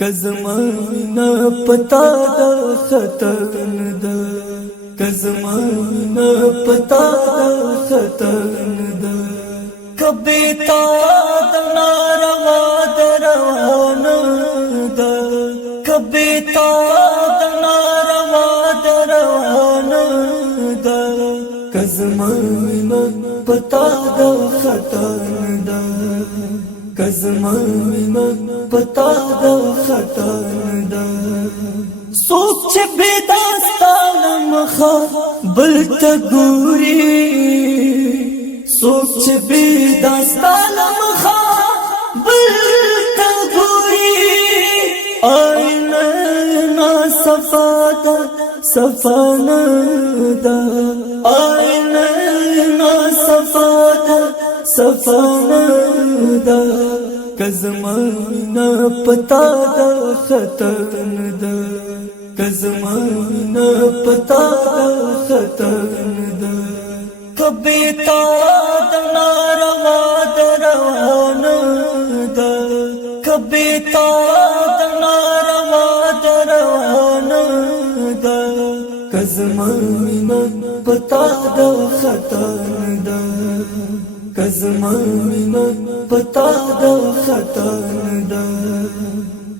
کزمانا پتا دا خطرن دا کزمانا پتا دا خطرن دا کبیتا دا ناروا دروان دا کبیتا دا ناروا دروان دا کزمانا پتا دا خطرن دا کزمانا پتا دا خطرن دا سوچ بے داستان مخا بلتا گوری سوچ بے داستان مخا بلتا گوری آئینہ نا صفاتا صفانا دا آئینہ نا صفاتا صفانا دا کزمانا پتا دا خطرن دا کزمانا پتا دا خطرن دا کبیتا دا ناروا دروان دا کبیتا دا ناروا دروان دا کزمانا پتا دا خطرن دا کزمانا پتا دا خطرن دا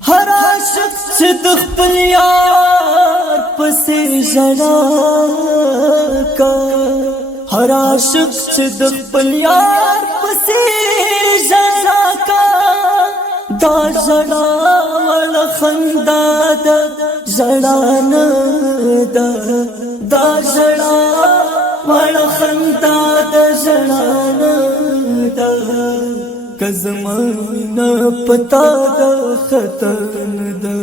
ہر عاشق سے دخپل یار پسی جڑا کا ہر عاشق سے دخپل یار پسی جڑا کا دا جڑا والا خندا دا جڑانا دا دا جڑا والا خندا دا جڑانا دا کزمانا پتا دا خطرن دا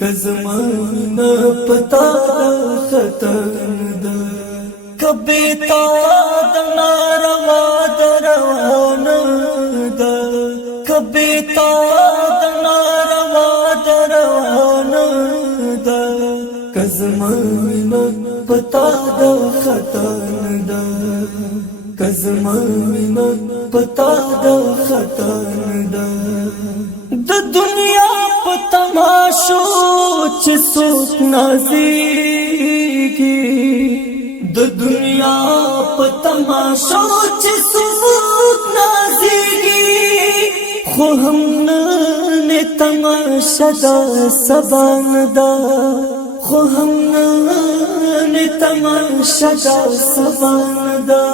کزمانا پتا دا خطرن دا کبیتا دا ناروا دروان دا کبیتا دا ناروا دروان دا کزمانا پتا دا خطرن دا کزمانا پتا دا خطرن دا د دنیا په تماشو چې څوک نازېږي د دنیا په تماشو چې څوک نازېږي خو هم نه تماشا دا سبا نه دا خو هم نه تماشا دا سبا نه دا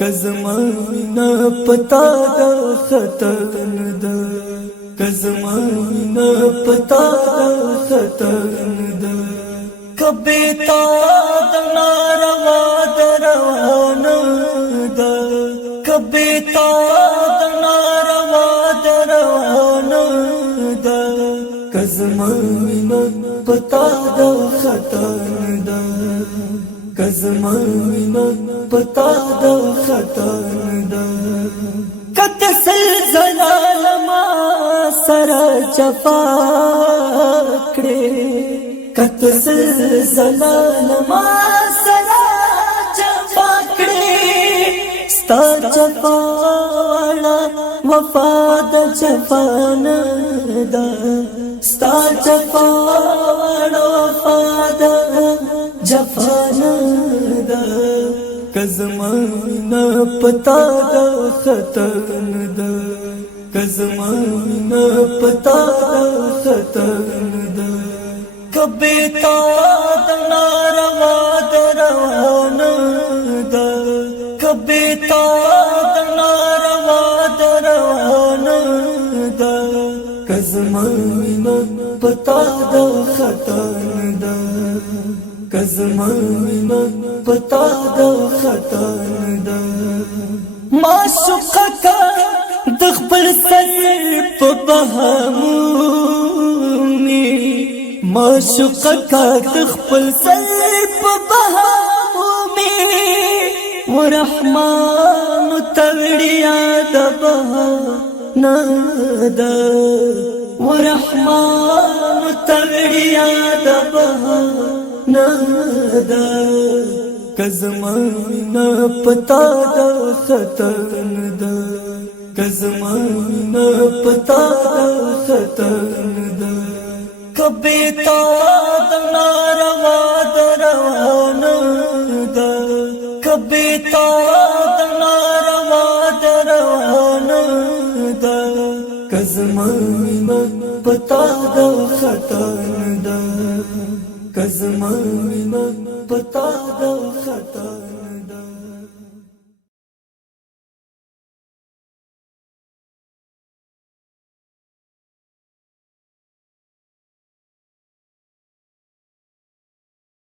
کزمانا پتا دا خطرن دا کزمانا پتا دا خطرن دا کبیتا دا ناروا دروان دا کبیتا دا ناروا دروان دا کزمانا پتا دا خطرن دا کزمانا پتا دا خطرن دا کت سلزلہ لما سر جفا کڑے کت سلزلہ لما سر جفا کڑے ستا جفا والا وفا دا جفان دا ستا جفا والا وفا دا جفان دا کزمانا پتا دا خطرن دا کزمانا پتا دا خطرن دا کبیتا دا ناروا دروان دا کبیتا دا ناروا دروان دا کزمانا پتا دا خطرن دا کزمانا پتا دا خطرن دا معشوقه کا دخبر سر پا بہامونی معشوقه کا دخبر سر پا بہامونی ورحمان تغڑیا دا بہانا دا ورحمان تغڑیا دا بہانا دا کزمانا پتا دا خطرن دا کزمانه پتا خطن دا کبی تا دنا روا دروان دا کبی تا دنا روا دروان دا کزمانه پتا خطن دا کزمانه پتا خطن